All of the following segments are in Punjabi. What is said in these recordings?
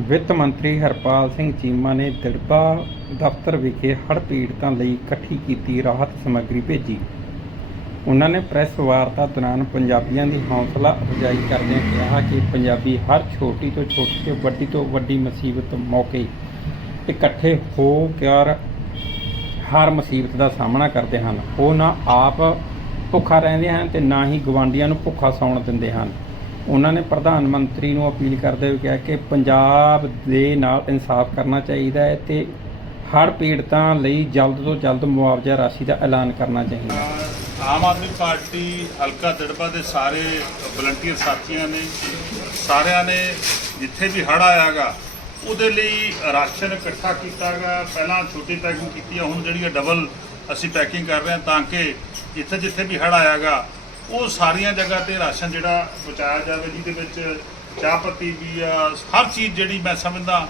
ਵਿੱਤ ਮੰਤਰੀ ਹਰਪਾਲ ਸਿੰਘ ਚੀਮਾ ਨੇ ਦਿੜਬਾ ਦਫ਼ਤਰ ਵਿਖੇ ਹੜ੍ਹ ਪੀੜਤਾਂ ਲਈ ਇਕੱਠੀ ਕੀਤੀ ਰਾਹਤ ਸਮੱਗਰੀ ਭੇਜੀ। ਉਹਨਾਂ ਨੇ ਪ੍ਰੈਸ ਵਾਰਤਾ ਦੌਰਾਨ ਪੰਜਾਬੀਆਂ ਦੀ ਹੌਸਲਾ ਅਫਜ਼ਾਈ ਕਰਦਿਆਂ ਕਿਹਾ ਕਿ ਪੰਜਾਬੀ ਹਰ ਛੋਟੀ ਤੋਂ ਛੋਟੀ ਤੇ ਵੱਡੀ ਤੋਂ ਵੱਡੀ ਮੁਸੀਬਤ ਮੌਕੇ ਇਕੱਠੇ ਹੋ ਕੇ ਹਰ ਮੁਸੀਬਤ ਦਾ ਸਾਹਮਣਾ ਕਰਦੇ ਹਨ। ਉਹ ਨਾ ਆਪ ਭੁੱਖਾ ਰਹਿੰਦੇ ਹਨ ਤੇ ਨਾ ਹੀ ਗਵਾਂਡੀਆਂ ਨੂੰ ਭੁੱਖਾ ਸੌਣ ਦਿੰਦੇ ਹਨ। ਉਹਨਾਂ ਨੇ ਪ੍ਰਧਾਨ ਮੰਤਰੀ ਨੂੰ ਅਪੀਲ ਕਰਦੇ ਹੋਏ ਕਿਹਾ ਕਿ ਪੰਜਾਬ ਦੇ ਨਾਲ ਇਨਸਾਫ ਕਰਨਾ ਚਾਹੀਦਾ ਹੈ ਤੇ ਹੜ੍ਹ ਪੀੜਤਾਂ ਲਈ ਜਲਦ ਤੋਂ ਜਲਦ ਮੁਆਵਜ਼ਾ ਰਾਸ਼ੀ ਦਾ ਐਲਾਨ ਕਰਨਾ ਚਾਹੀਦਾ ਹੈ। ਆਮ ਆਦਮੀ ਪਾਰਟੀ ਹਲਕਾ ਦੜਬਾ ਦੇ ਸਾਰੇ ਵਲੰਟੀਅਰ ਸਾਥੀਆਂ ਨੇ, ਸਾਰਿਆਂ ਨੇ ਜਿੱਥੇ ਵੀ ਹੜ੍ਹ ਆਇਆਗਾ, ਉਹਦੇ ਲਈ ਰਾਸ਼ਨ ਇਕੱਠਾ ਕੀਤਾਗਾ, ਪਹਿਲਾਂ ਛੋਟੀ ਪੈਕਿੰਗ ਕੀਤੀ ਆ, ਹੁਣ ਜਿਹੜੀ ਡਬਲ ਅਸੀਂ ਪੈਕਿੰਗ ਕਰ ਰਹੇ ਹਾਂ ਤਾਂ ਕਿ ਜਿੱਥੇ ਜਿੱਥੇ ਵੀ ਹੜ੍ਹ ਆਇਆਗਾ ਉਹ ਸਾਰੀਆਂ ਜਗ੍ਹਾ ਤੇ ਰਾਸ਼ਨ ਜਿਹੜਾ ਪਹੁੰਚਾਇਆ ਜਾਵੇ, ਜਿਹਦੇ ਵਿੱਚ ਚਾਹ ਪੱਤੀ ਵੀ ਆ, ਹਰ ਚੀਜ਼ ਜਿਹੜੀ ਮੈਂ ਸਮਝਦਾ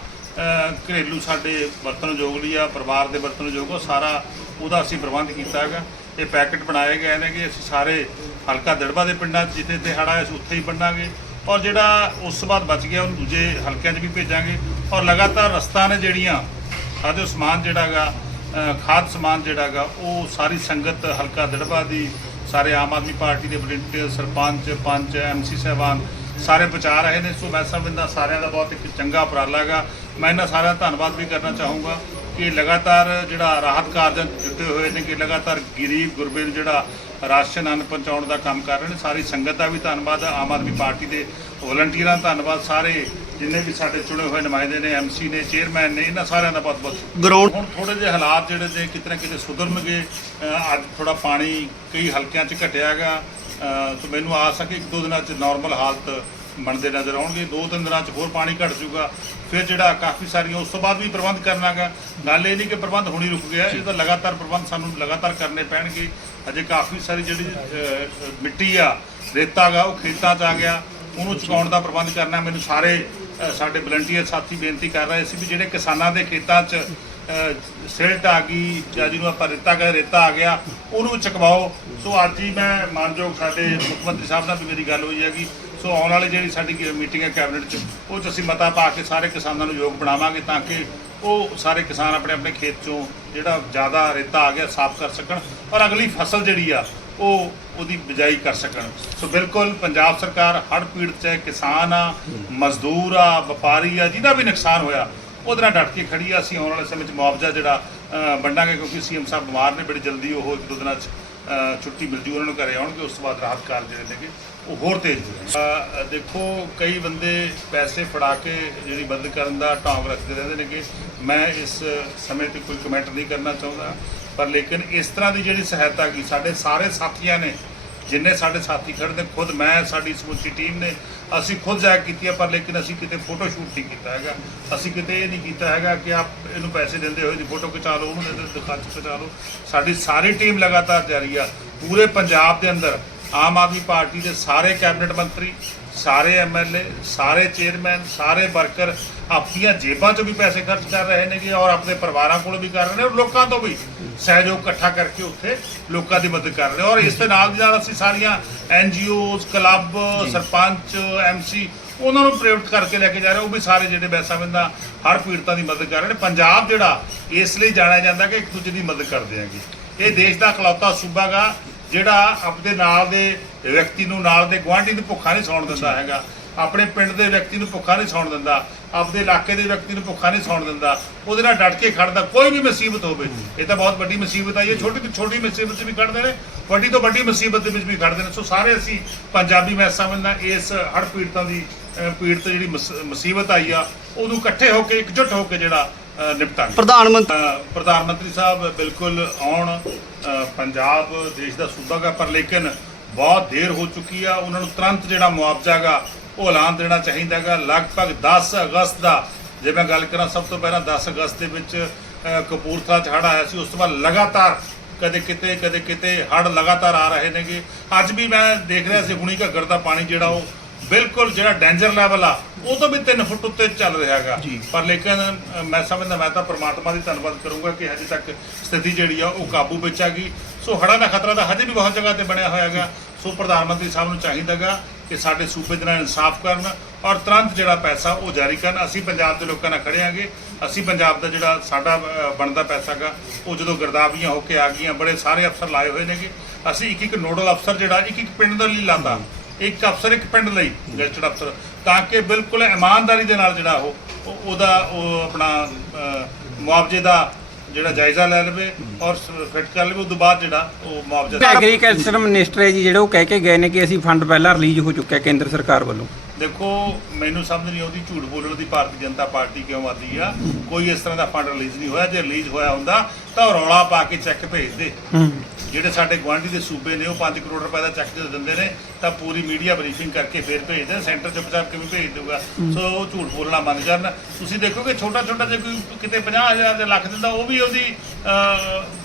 ਘਰੇਲੂ ਸਾਡੇ ਵਰਤਣਯੋਗ ਲਈ ਆ, ਪਰਿਵਾਰ ਦੇ ਵਰਤਣਯੋਗ ਉਹ ਸਾਰਾ ਉਹਦਾ ਅਸੀਂ ਪ੍ਰਬੰਧ ਕੀਤਾ ਹੈਗਾ। ਇਹ ਪੈਕਟ ਬਣਾਏ ਗਏ ਨੇ ਕਿ ਅਸੀਂ ਸਾਰੇ ਹਲਕਾ ਦੜਬਾ ਦੇ ਪਿੰਡਾਂ 'ਚ ਜਿੱਥੇ ਤੇ ਹੜ੍ਹ ਆਇਆ ਉੱਥੇ ਹੀ ਵੰਡਾਂਗੇ। ਔਰ ਜਿਹੜਾ ਉਸ ਤੋਂ ਬਾਅਦ ਬਚ ਗਿਆ, ਉਹਨੂੰ ਦੂਜੇ ਹਲਕਿਆਂ 'ਚ ਵੀ ਭੇਜਾਂਗੇ। ਔਰ ਲਗਾਤਾਰ ਰਸਤਾ ਨੇ ਜਿਹੜੀਆਂ ਸਾਡੇ ਸਮਾਨ ਜਿਹੜਾਗਾ ਖਾਦ ਸਮਾਨ ਜਿਹੜਾਗਾ ਉਹ ਸਾਰੀ ਸੰਗਤ ਹਲਕਾ ਦੜਬਾ ਦੀ ਸਾਰੇ ਆਮ ਆਦਮੀ ਪਾਰਟੀ ਦੇ ਵਲੰਟੀਅਰ ਸਰਪੰਚ, ਪੰਚ ਐਮਸੀ ਸਾਹਿਬਾਨ ਸਾਰੇ ਬਚਾ ਰਹੇ ਨੇ। ਸੋ ਮੈਂ ਸਮਝਦਾ ਸਾਰਿਆਂ ਦਾ ਬਹੁਤ ਇੱਕ ਚੰਗਾ ਉਪਰਾਲਾ ਹੈਗਾ। ਮੈਂ ਇਹਨਾਂ ਸਾਰਿਆਂ ਦਾ ਧੰਨਵਾਦ ਵੀ ਕਰਨਾ ਚਾਹੂੰਗਾ। ਕਿ ਲਗਾਤਾਰ ਜਿਹੜਾ ਰਾਹਤ ਕਾਰਜ ਦਿੱਤੇ ਹੋਏ ਨੇ ਕਿ ਲਗਾਤਾਰ ਗਰੀਬ ਗੁਰਬੇ ਨੂੰ ਜਿਹੜਾ ਰਾਸ਼ਨ ਅੰਨ ਪਹੁੰਚਾਉਣ ਦਾ ਕੰਮ ਕਰ ਰਹੇ ਨੇ ਸਾਰੀ ਸੰਗਤ ਦਾ ਵੀ ਧੰਨਵਾਦ ਆਮ ਆਦਮੀ ਪਾਰਟੀ ਦੇ ਵਲੰਟੀਅਰਾਂ ਦਾ ਧੰਨਵਾਦ ਸਾਰੇ ਜਿੰਨੇ ਵੀ ਸਾਡੇ ਚੁਣੇ ਹੋਏ ਨੁਮਾਇੰਦੇ ਨੇ ਐਮਸੀ ਨੇ ਚੇਅਰਮੈਨ ਨੇ ਇਹਨਾਂ ਸਾਰਿਆਂ ਦਾ ਬਹੁਤ ਬਹੁਤ ਗਰਾਊਂਡ ਹੁਣ ਥੋੜੇ ਜਿਹੇ ਹਾਲਾਤ ਜਿਹੜੇ ਨੇ ਕਿਤੇ ਨਾ ਕਿਤੇ ਸੁਧਰਨਗੇ ਅੱਜ ਥੋੜਾ ਪਾਣੀ ਕਈ ਹਲਕਿਆਂ 'ਚ ਘਟਿਆ ਹੈਗਾ ਅਹ ਸੋ ਮੈਨੂੰ ਆਸ ਹੈ ਕਿ ਇੱਕ ਦੋ ਦਿਨਾਂ 'ਚ ਨਾਰਮਲ ਹਾਲਤ ਬਣਦੇ ਨਜ਼ਰ ਆਉਣਗੇ, ਦੋ ਤਿੰਨ ਦਿਨਾਂ 'ਚ ਹੋਰ ਪਾਣੀ ਘਟ ਜਾਊਗਾ। ਫਿਰ ਜਿਹੜਾ ਕਾਫੀ ਸਾਰੀਆਂ ਉਸ ਤੋਂ ਬਾਅਦ ਵੀ ਪ੍ਰਬੰਧ ਕਰਨਾ ਹੈਗਾ। ਗੱਲ ਇਹ ਨਹੀਂ ਕਿ ਪ੍ਰਬੰਧ ਹੁਣੀ ਰੁਕ ਗਿਆ ਇਹਦਾ ਲਗਾਤਾਰ ਪ੍ਰਬੰਧ ਸਾਨੂੰ ਲਗਾਤਾਰ ਕਰਨੇ ਪੈਣਗੇ। ਅਜੇ ਕਾਫੀ ਸਾਰੀ ਜਿਹੜੀ ਮਿੱਟੀ ਆ, ਰੇਤਾ ਗਾ, ਉਹ ਖੇਤਾਂ 'ਚ ਆ ਗਿਆ। ਉਹਨੂੰ ਚੁਕਾਉਣ ਦਾ ਪ੍ਰਬੰਧ ਕਰਨਾ। ਮੈਨੂੰ ਸਾਰੇ ਸਾਡੇ ਵਲੰਟੀਅਰ ਸਾਥੀ ਬੇਨਤੀ ਕਰ ਰਹੇ ਸੀ ਵੀ ਜਿਹੜੇ ਕਿਸਾਨਾਂ ਦੇ ਖੇਤਾਂ 'ਚ ਸਿਲਟ ਆ ਗਈ, ਜਾਂ ਜਿਹਨੂੰ ਆਪਾਂ ਰੇਤਾ ਕਹਿੰਦੇ ਰੇਤਾ ਆ ਗਿਆ, ਉਹਨੂੰ ਚਕਵਾਓ। ਸੋ ਅੱਜ ਹੀ ਮੈਂ ਮਾਨਯੋਗ ਸਾਡੇ ਮੁੱਖ ਮੰਤਰੀ ਸਾਹਿਬ ਨਾਲ ਵੀ ਮੇਰੀ ਗੱਲ ਹੋਈ ਹੈਗੀ। ਸੋ ਆਉਣ ਵਾਲੀ ਜਿਹੜੀ ਸਾਡੀ ਮੀਟਿੰਗ ਹੈ ਕੈਬਨਿਟ 'ਚ, ਉਹ 'ਚ ਅਸੀਂ ਮਤਾ ਪਾ ਕੇ ਸਾਰੇ ਕਿਸਾਨਾਂ ਨੂੰ ਯੋਗ ਬਣਾਵਾਂਗੇ ਤਾਂ ਕਿ ਉਹ ਸਾਰੇ ਕਿਸਾਨ ਆਪਣੇ ਆਪਣੇ ਖੇਤ 'ਚੋਂ ਜਿਹੜਾ ਜ਼ਿਆਦਾ ਰੇਤਾ ਆ ਗਿਆ ਸਾਫ਼ ਕਰ ਸਕਣ ਔਰ ਅਗਲੀ ਫਸਲ ਜਿਹੜੀ ਆ, ਉਹ ਉਹਦੀ ਬਿਜਾਈ ਕਰ ਸਕਣ। ਸੋ ਬਿਲਕੁਲ ਪੰਜਾਬ ਸਰਕਾਰ ਹੜ੍ਹ ਪੀੜਤ ਚਾਹੇ ਕਿਸਾਨ ਆ, ਮਜ਼ਦੂਰ ਆ, ਵਪਾਰੀ ਆ, ਜਿਹਦਾ ਵੀ ਨੁਕਸਾਨ ਹੋਇਆ, ਉਹਦੇ ਨਾਲ ਡਟ ਕੇ ਖੜੀ ਆ। ਅਸੀਂ ਆਉਣ ਵਾਲੇ ਸਮੇਂ 'ਚ ਮੁਆਵਜ਼ਾ ਜਿਹੜਾ ਵੰਡਾਂਗੇ ਕਿਉਂਕਿ ਸੀਐਮ ਸਾਹਿਬ ਬਿਮਾਰ ਨੇ, ਬੜੀ ਜਲਦੀ ਉਹ ਇੱਕ ਦੋ ਦਿਨਾਂ 'ਚ ਛੁੱਟੀ ਮਿਲ ਜੂ ਉਹਨਾਂ ਨੂੰ ਘਰੇ ਆਉਣਗੇ, ਉਸ ਤੋਂ ਬਾਅਦ ਰਾਹਤ ਕਾਰਜ ਜਿਹੜੇ ਨੇਗੇ, ਉਹ ਹੋਰ ਤੇਜ਼ ਹੋਣਗੇ ਦੇਖੋ, ਕਈ ਬੰਦੇ ਪੈਸੇ ਫੜਾ ਕੇ ਜਿਹੜੀ ਬੰਦ ਕਰਨ ਦਾ ਢੌਂਗ ਰੱਖਦੇ ਰਹਿੰਦੇ ਨੇਗੇ। ਮੈਂ ਇਸ ਸਮੇਂ ਤੇ ਕੋਈ ਕਮੈਂਟ ਨਹੀਂ ਕਰਨਾ ਚਾਹੁੰਦਾ, ਪਰ ਲੇਕਿਨ ਇਸ ਤਰ੍ਹਾਂ ਦੀ ਜਿਹੜੀ ਸਹਾਇਤਾ ਕੀ ਸਾਡੇ ਸਾਰੇ ਸਾਥੀਆਂ ਨੇ ਜਿੰਨੇ ਸਾਡੇ ਸਾਥੀ ਖੜਦੇ ਖੁਦ ਮੈਂ, ਸਾਡੀ ਸਮੁੱਚੀ ਟੀਮ ਨੇ, ਅਸੀਂ ਖੁਦ ਜਾ ਕੀਤੀ ਹੈ ਪਰ ਲੇਕਿਨ ਅਸੀਂ ਕਿਤੇ ਫੋਟੋ ਸ਼ੂਟ ਨਹੀਂ ਕੀਤਾ ਹੈਗਾ। ਅਸੀਂ ਕਿਤੇ ਇਹ ਨਹੀਂ ਕੀਤਾ ਹੈਗਾ ਕਿ ਆਪ ਇਹਨੂੰ ਪੈਸੇ ਦਿੰਦੇ ਹੋਏ ਦੀ ਫੋਟੋ ਖਿਚਾ ਲਓ, ਉਹਨੂੰ ਦੇ ਦਿਖਾ ਖਿਚਾ ਲਓ। ਸਾਡੀ ਸਾਰੀ ਟੀਮ ਲਗਾਤਾਰ ਜਾਰੀ ਆ। ਪੂਰੇ ਪੰਜਾਬ ਦੇ ਅੰਦਰ ਆਮ ਆਦਮੀ ਪਾਰਟੀ ਦੇ ਸਾਰੇ ਕੈਬਨਿਟ ਮੰਤਰੀ ਸਾਰੇ ਐਮਐਲਏ ਸਾਰੇ ਚੇਅਰਮੈਨ ਸਾਰੇ ਵਰਕਰ ਆਪਣੀਆਂ ਜੇਬਾਂ 'ਚੋਂ ਵੀ ਪੈਸੇ ਖਰਚ ਕਰ ਰਹੇ ਨੇਗੇ ਔਰ ਆਪਣੇ ਪਰਿਵਾਰਾਂ ਕੋਲੋਂ ਵੀ ਕਰ ਰਹੇ ਨੇ ਔਰ ਲੋਕਾਂ ਤੋਂ ਵੀ ਸਹਿਯੋਗ ਇਕੱਠਾ ਕਰਕੇ ਉੱਥੇ ਲੋਕਾਂ ਦੀ ਮਦਦ ਕਰ ਰਹੇ ਔਰ ਇਸ ਦੇ ਨਾਲ ਦੀ ਨਾਲ ਅਸੀਂ ਸਾਰੀਆਂ ਐਨਜੀਓਜ਼ ਕਲੱਬ ਸਰਪੰਚ ਐਮਸੀ ਉਹਨਾਂ ਨੂੰ ਪ੍ਰੇਰਿਤ ਕਰਕੇ ਲੈ ਕੇ ਜਾ ਰਹੇ ਉਹ ਵੀ ਸਾਰੇ ਜਿਹੜੇ ਵੈਸਾ ਬੰਦਾ ਹਰ ਪੀੜਤਾਂ ਦੀ ਮਦਦ ਕਰ ਰਹੇ ਨੇ। ਪੰਜਾਬ ਜਿਹੜਾ ਇਸ ਲਈ ਜਾਣਿਆ ਜਾਂਦਾ ਕਿ ਇੱਕ ਦੂਜੇ ਦੀ ਮਦਦ ਕਰਦੇ ਆਂਗੇ ਇਹ ਦੇਸ਼ ਦਾ ਇਕਲੌਤਾ ਸੂਬਾ ਗਾ ਜਿਹੜਾ ਆਪਣੇ ਨਾਲ ਦੇ ਵਿਅਕਤੀ ਨੂੰ ਨਾਲ ਦੇ ਗੁਆਂਢੀ ਨੂੰ ਭੁੱਖਾ ਨਹੀਂ ਸੌਣ ਦਿੰਦਾ ਹੈਗਾ। ਆਪਣੇ ਪਿੰਡ ਦੇ ਵਿਅਕਤੀ ਨੂੰ ਭੁੱਖਾ ਨਹੀਂ ਸੌਣ ਦਿੰਦਾ। ਆਪਣੇ ਇਲਾਕੇ ਦੇ ਵਿਅਕਤੀ ਨੂੰ ਭੁੱਖਾ ਨਹੀਂ ਸੌਣ ਦਿੰਦਾ। ਉਹਦੇ ਨਾਲ ਡਟ ਕੇ ਖੜਦਾ ਕੋਈ ਵੀ ਮੁਸੀਬਤ ਹੋਵੇ। ਇਹ ਤਾਂ ਬਹੁਤ ਵੱਡੀ ਮੁਸੀਬਤ ਆਈ ਹੈ ਛੋਟੀ ਤੋਂ ਛੋਟੀ ਮੁਸੀਬਤ 'ਚ ਵੀ ਖੜਦੇ ਨੇ ਵੱਡੀ ਤੋਂ ਵੱਡੀ ਮੁਸੀਬਤ ਦੇ ਵਿੱਚ ਵੀ ਖੜਦੇ ਨੇ। ਸੋ ਸਾਰੇ ਅਸੀਂ ਪੰਜਾਬੀ ਮੈਂ ਸਮਝਦਾ ਇਸ ਹੜ੍ਹ ਪੀੜਤਾਂ ਦੀ ਪੀੜਤ ਜਿਹੜੀ ਮੁਸ- ਮੁਸੀਬਤ ਆਈ ਆ ਉਹਨੂੰ ਇਕੱਠੇ ਹੋ ਕੇ ਇਕਜੁੱਟ ਹੋ ਕੇ ਜਿਹੜਾ ਨਿਪਟਾਂਗੇ। ਪ੍ਰਧਾਨ ਮੰਤਰੀ ਪ੍ਰਧਾਨ ਮੰਤਰੀ ਸਾਹਿਬ ਬਿਲਕੁਲ ਆਉਣ ਪੰਜਾਬ ਦੇਸ਼ ਦਾ ਸੂਬਾ ਗਾ ਪਰ ਲੇਕਿਨ ਬਹੁਤ ਦੇਰ ਹੋ ਚੁੱਕੀ ਆ। ਉਹਨਾਂ ਨੂੰ ਤੁਰੰਤ ਜਿਹੜਾ ਮੁਆਵਜ਼ਾ ਗਾ ਉਹ ਐਲਾਨ ਦੇਣਾ ਚਾਹੀਦਾ ਗਾ ਲਗਭਗ 10 ਅਗਸਤ ਦਾ ਜੇ ਮੈਂ ਗੱਲ ਕਰਾਂ ਸਭ ਤੋਂ ਪਹਿਲਾਂ 10 ਅਗਸਤ ਦੇ ਵਿੱਚ ਕਪੂਰਥਲਾ ਚ ਹੜ੍ਹ ਆਇਆ ਸੀ। ਉਸ ਤੋਂ ਬਾਅਦ ਲਗਾਤਾਰ ਕਦੇ ਕਿਤੇ ਕਦੇ ਕਿਤੇ ਹੜ੍ਹ ਲਗਾਤਾਰ ਆ ਰਹੇ ਨੇਗੇ। ਅੱਜ ਵੀ ਮੈਂ ਦੇਖ ਰਿਹਾ ਸੀ ਹੁਣੀ ਘੱਗਰ ਦਾ ਪਾਣੀ ਜਿਹੜਾ ਉਹ ਬਿਲਕੁਲ ਜਿਹੜਾ ਡੇਂਜਰ ਲੈਵਲ ਆ ਉਹ ਤੋਂ ਵੀ 3 ਫੁੱਟ ਉੱਤੇ ਚੱਲ ਰਿਹਾ ਹੈਗਾ। ਪਰ ਲੇਕਿਨ ਮੈਂ ਸਮਝਦਾ ਮੈਂ ਤਾਂ ਪ੍ਰਮਾਤਮਾ ਦੀ ਧੰਨਵਾਦ ਕਰੂੰਗਾ ਕਿ ਹਜੇ ਤੱਕ ਸਥਿਤੀ ਜਿਹੜੀ ਆ ਉਹ ਕਾਬੂ ਵਿੱਚ ਆ ਗਈ। ਸੋ ਹੜ੍ਹਾਂ ਦਾ ਖਤਰਾ ਤਾਂ ਹਜੇ ਵੀ ਬਹੁਤ ਜਗ੍ਹਾ ਤੇ ਬਣਿਆ ਹੋਇਆ ਹੈਗਾ ਸੋ ਪ੍ਰਧਾਨ ਮੰਤਰੀ ਸਾਹਿਬ ਨੂੰ ਚਾਹੀਦਾਗਾ ਕਿ ਸਾਡੇ ਸੂਬੇ ਦੇ ਨਾਲ ਇਨਸਾਫ ਕਰਨ ਔਰ ਤੁਰੰਤ ਜਿਹੜਾ ਪੈਸਾ ਉਹ ਜਾਰੀ ਕਰਨ। ਅਸੀਂ ਪੰਜਾਬ ਦੇ ਲੋਕਾਂ ਨਾਲ ਖੜੇ ਆਂਗੇ ਅਸੀਂ ਪੰਜਾਬ ਦਾ ਜਿਹੜਾ ਸਾਡਾ ਬਣਦਾ ਪੈਸਾ ਗਾ ਉਹ ਜਦੋਂ ਗਰਦਾਵੀਆਂ ਹੋ ਕੇ ਆ ਗਈਆਂ, ਬੜੇ ਸਾਰੇ ਅਫਸਰ ਲਾਏ ਹੋਏ ਨੇਗੇ। ਅਸੀਂ ਇੱਕ ਇੱਕ ਨੋਡਲ ਅਫਸਰ ਜਿਹੜਾ ਇੱਕ ਇੱਕ ਪਿੰਡ ਦੇ ਲਈ ਲਾਂਦਾ। ਇੱਕ ਅਫਸਰ ਇੱਕ ਪਿੰਡ ਲਈ ਗੈਸਟਡ ਅਫਸਰ, ਤਾਂ ਕਿ ਬਿਲਕੁਲ ਇਮਾਨਦਾਰੀ ਦੇ ਨਾਲ ਜਿਹੜਾ ਉਹ ਉਹਦਾ ਉਹ ਆਪਣਾ ਮੁਆਵਜ਼ੇ ਦਾ ਜਿਹੜਾ ਜਾਇਜ਼ਾ ਲੈ ਲਵੇ ਔਰ ਫਿੱਟ ਕਰ ਲਵੇ ਉਸ ਤੋਂ ਬਾਅਦ ਜਿਹੜਾ ਉਹ ਮੁਆਵਜ਼ਾ ਐਗਰੀਕਲਚਰ ਮਿਨਿਸਟਰ ਹੈ ਜੀ ਜਿਹੜੇ ਉਹ ਕਹਿ ਕੇ ਗਏ ਨੇ ਕਿ ਅਸੀਂ ਫੰਡ ਪਹਿਲਾਂ ਰਿਲੀਜ਼ ਹੋ ਚੁੱਕਿਆ ਕੇਂਦਰ ਸਰਕਾਰ ਵੱਲੋਂ। ਦੇਖੋ ਮੈਨੂੰ ਸਮਝ ਨਹੀਂ ਆਉਂਦੀ ਝੂਠ ਬੋਲਣ ਦੀ ਭਾਰਤੀ ਜਨਤਾ ਪਾਰਟੀ ਕਿਉਂ ਆਦੀ ਆ? ਕੋਈ ਇਸ ਤਰ੍ਹਾਂ ਦਾ ਫੰਡ ਰਿਲੀਜ਼ ਨਹੀਂ ਹੋਇਆ ਜੇ ਰਿਲੀਜ਼ ਹੋਇਆ ਹੁੰਦਾ ਤਾਂ ਰੌਲਾ ਪਾ ਕੇ ਚੈੱਕ ਭੇਜਦੇ ਜਿਹੜੇ ਸਾਡੇ ਗੁਆਂਢੀ ਦੇ ਸੂਬੇ ਨੇ ਉਹ 5 ਕਰੋੜ ਰੁਪਏ ਦਾ ਚੈੱਕ ਜਦੋਂ ਦਿੰਦੇ ਨੇ ਤਾਂ ਪੂਰੀ ਮੀਡੀਆ ਬਰੀਫਿੰਗ ਕਰਕੇ ਫਿਰ ਭੇਜਦੇ ਸੈਂਟਰ ਚੁੱਪਚਾਪ ਕਿਵੇਂ ਭੇਜ ਦੇਊਗਾ? ਸੋ ਉਹ ਝੂਠ ਬੋਲਣਾ ਬੰਦ ਕਰਨ। ਤੁਸੀਂ ਦੇਖੋਗੇ ਛੋਟਾ ਛੋਟਾ ਜੇ ਕੋਈ ਕਿਤੇ 50000 ਦੇ ਲੱਖ ਦਿੰਦਾ ਉਹ ਵੀ ਉਹਦੀ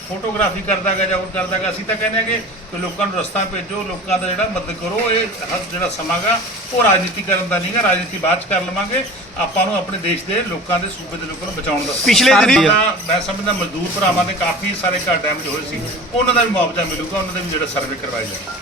ਫੋਟੋਗ੍ਰਾਫੀ ਕਰਦਾਗਾ ਜਾਂ ਹੋਰ ਕਰਦਾਗਾ। ਅਸੀਂ ਤਾਂ ਕਹਿੰਦੇ ਹਾਂ ਕਿ ਲੋਕਾਂ ਨੂੰ ਰਸਤਾ ਭੇਜੋ ਲੋਕਾਂ ਦਾ ਜਿਹੜਾ ਮਦਦ ਕਰੋ ਇਹ ਜਿਹੜਾ ਸਮਾਂਗਾ ਉਹ ਰਾਜਨੀਤੀ ਕਰਨ ਦਾ ਨਹੀਂਗਾ ਰਾਜਨੀਤੀ ਬਾਅਦ ਚ ਕਰ ਲਵਾਂਗੇ। ਆਪਾਂ ਨੂੰ ਆਪਣੇ ਦੇਸ਼ ਦੇ ਲੋਕਾਂ ਦੇ ਸੂਬੇ ਦੇ ਲੋਕਾਂ ਨੂੰ ਬਚਾਉਣ ਦਾ ਪਿਛਲੇ ਦਿਨੀ- ਮੈਂ ਸਮਝਦਾ ਮਜ਼ਦੂਰ ਭਰਾਵਾਂ ਦੇ ਕਾਫੀ ਸਾਰੇ ਘਰ ਡੈਮੇਜ ਹੋਏ ਸੀ ਉਹਨਾਂ ਦਾ ਵੀ ਮੁਆਵਜ਼ਾ ਮਿਲੂਗਾ ਉਹਨਾਂ ਦਾ ਵੀ ਜਿਹੜਾ ਸਰਵੇ ਕਰਵਾਇਆ ਜਾਏਗਾ